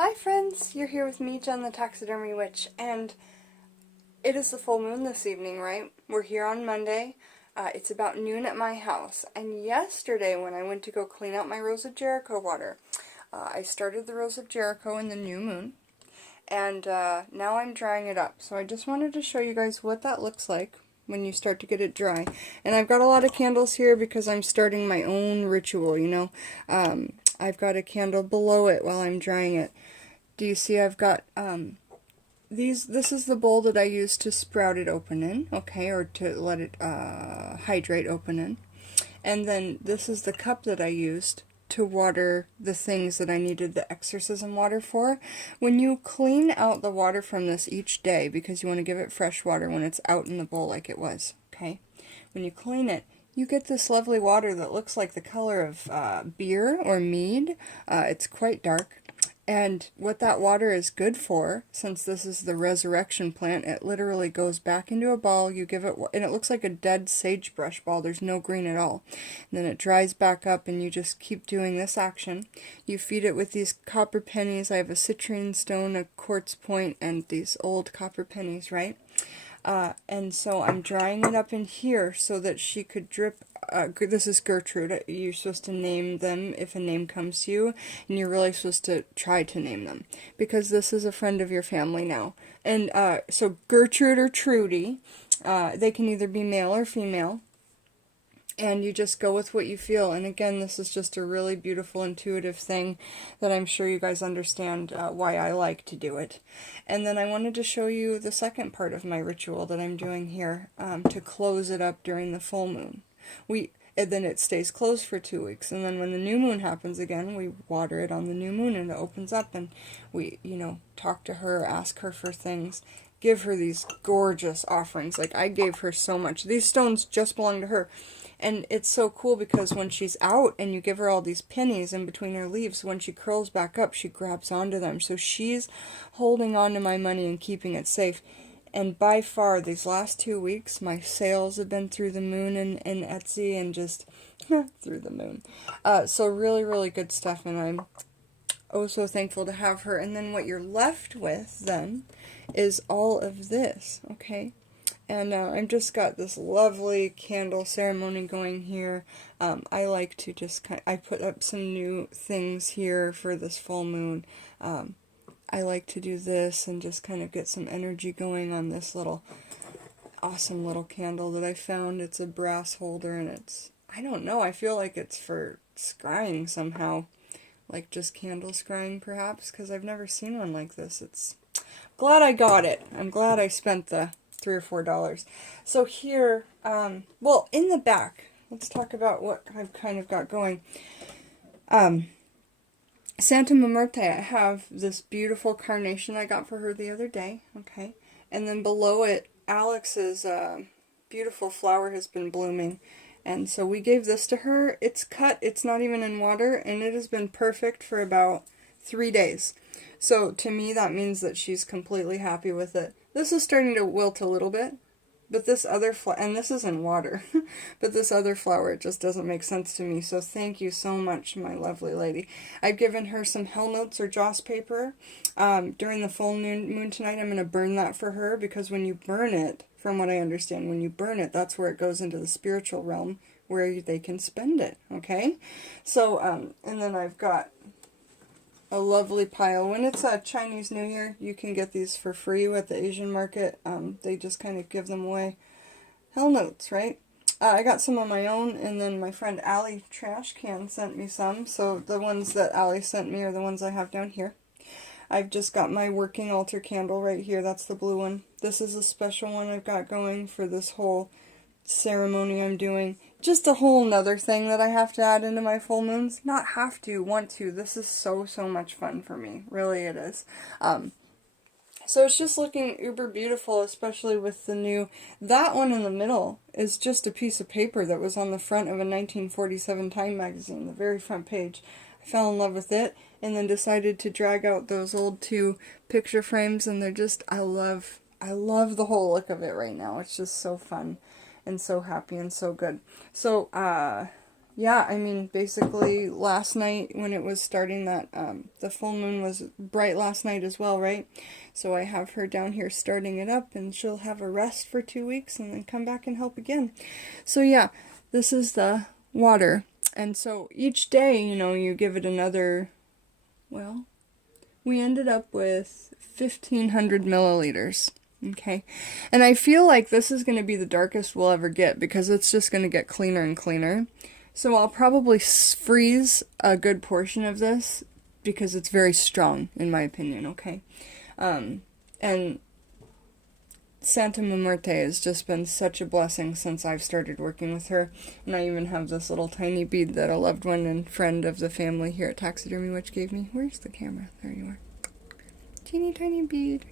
Hi friends, you're here with me, Jen the Taxidermy Witch, and it is the full moon this evening, right? We're here on Monday. It's about noon at my house, and yesterday when I went to go clean out my Rose of Jericho water, I started the Rose of Jericho in the new moon, and now I'm drying it up. So I just wanted to show you guys what that looks like when you start to get it dry. And I've got a lot of candles here because I'm starting my own ritual, you know. I've got a candle below it while I'm drying it. Do you see I've got this is the bowl that I use to sprout it open in, okay, or to let it hydrate open in. And then this is the cup that I used to water the things that I needed the exorcism water for. When you clean out the water from this each day, because you want to give it fresh water when it's out in the bowl like it was, okay? When you clean it, you get this lovely water that looks like the color of beer or mead. It's quite dark. And what that water is good for, since this is the resurrection plant, it literally goes back into a ball. You give it, and it looks like a dead sagebrush ball. There's no green at all. And then it dries back up, and you just keep doing this action. You feed it with these copper pennies. I have a citrine stone, a quartz point, and these old copper pennies, right? And so I'm drying it up in here so that she could drip. This is Gertrude. You're supposed to name them if a name comes to you, and you're really supposed to try to name them, because this is a friend of your family now. And so Gertrude or Truddie, they can either be male or female. And you just go with what you feel. And again, this is just a really beautiful, intuitive thing that I'm sure you guys understand why I like to do it. And then I wanted to show you the second part of my ritual that I'm doing here to close it up during the full moon. And then it stays closed for 2 weeks. And then when the new moon happens again, we water it on the new moon and it opens up. And we, talk to her, ask her for things. Give her these gorgeous offerings. Like, I gave her so much. These stones just belong to her. And it's so cool because when she's out and you give her all these pennies in between her leaves, when she curls back up, she grabs onto them. So she's holding on to my money and keeping it safe. And by far, these last 2 weeks, my sales have been through the moon in Etsy and just through the moon. So really, really good stuff. And I'm oh so thankful to have her. And then what you're left with then is all of this, okay? And I've just got this lovely candle ceremony going here. I like to just I put up some new things here for this full moon. I like to do this and just kind of get some energy going on this little awesome little candle that I found. It's a brass holder and it's, I don't know, I feel like it's for scrying somehow. Like just candle scrying perhaps, because I've never seen one like this. It's glad I got it. I'm glad I spent the $3 or $4. So here, well, in the back, let's talk about what I've kind of got going. Santa Muerte, I have this beautiful carnation I got for her the other day, okay? And then below it, Alex's beautiful flower has been blooming. And so we gave this to her. It's cut, it's not even in water, and it has been perfect for about 3 days. So to me, that means that she's completely happy with it. This is starting to wilt a little bit, but this other and this is in water, but this other flower, it just doesn't make sense to me. So thank you so much, my lovely lady. I've given her some hell notes or joss paper. During the full moon tonight, I'm going to burn that for her, because when you burn it, from what I understand, when you burn it, that's where it goes into the spiritual realm where they can spend it, okay? So, and then I've got a lovely pile. When it's a Chinese New Year, you can get these for free at the Asian market. They just kind of give them away. Hell notes, right? I got some on my own, and then my friend Allie Trash Can sent me some. So the ones that Allie sent me are the ones I have down here. I've just got my working altar candle right here. That's the blue one. This is a special one I've got going for this whole ceremony I'm doing. Just a whole nother thing that I have to add into my full moons. Not have to, want to. This is so much fun for me. Really it is. So it's just looking uber beautiful, especially with the new... That one in the middle is just a piece of paper that was on the front of a 1947 Time magazine, the very front page. I fell in love with it, and then decided to drag out those old 2 picture frames, and they're just... I love the whole look of it right now. It's just so fun. And so happy and so good. So, yeah, I mean, basically last night when it was starting that, the full moon was bright last night as well, right? So I have her down here starting it up, and she'll have a rest for 2 weeks and then come back and help again. So yeah, this is the water. And so each day, you know, you give it another, well, we ended up with 1,500 milliliters. Okay, and I feel like this is going to be the darkest we'll ever get because it's just going to get cleaner and cleaner. So I'll probably freeze a good portion of this because it's very strong, in my opinion, okay? And Santa Muerte has just been such a blessing since I've started working with her. And I even have this little tiny bead that a loved one and friend of the family here at Taxidermy Witch gave me. Where's the camera? There you are. Teeny tiny bead.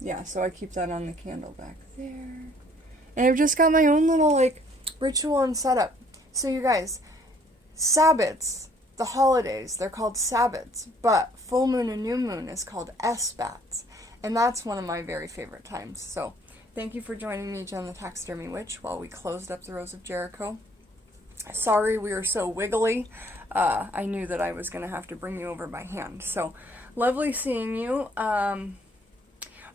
Yeah, so I keep that on the candle back there. And I've just got my own little, like, ritual and setup. So you guys, Sabbats, the holidays, they're called Sabbats, but full moon and new moon is called Esbats. And that's one of my very favorite times. So thank you for joining me, Jen the Taxidermy Witch, while we closed up the Rose of Jericho. Sorry we were so wiggly. I knew that I was going to have to bring you over by hand. So lovely seeing you.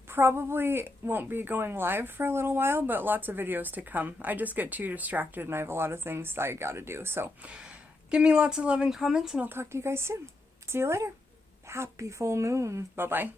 Probably won't be going live for a little while, but lots of videos to come. I just get too distracted and I have a lot of things that I gotta do. So give me lots of loving comments and I'll talk to you guys soon. See you later. Happy full moon. Bye-bye.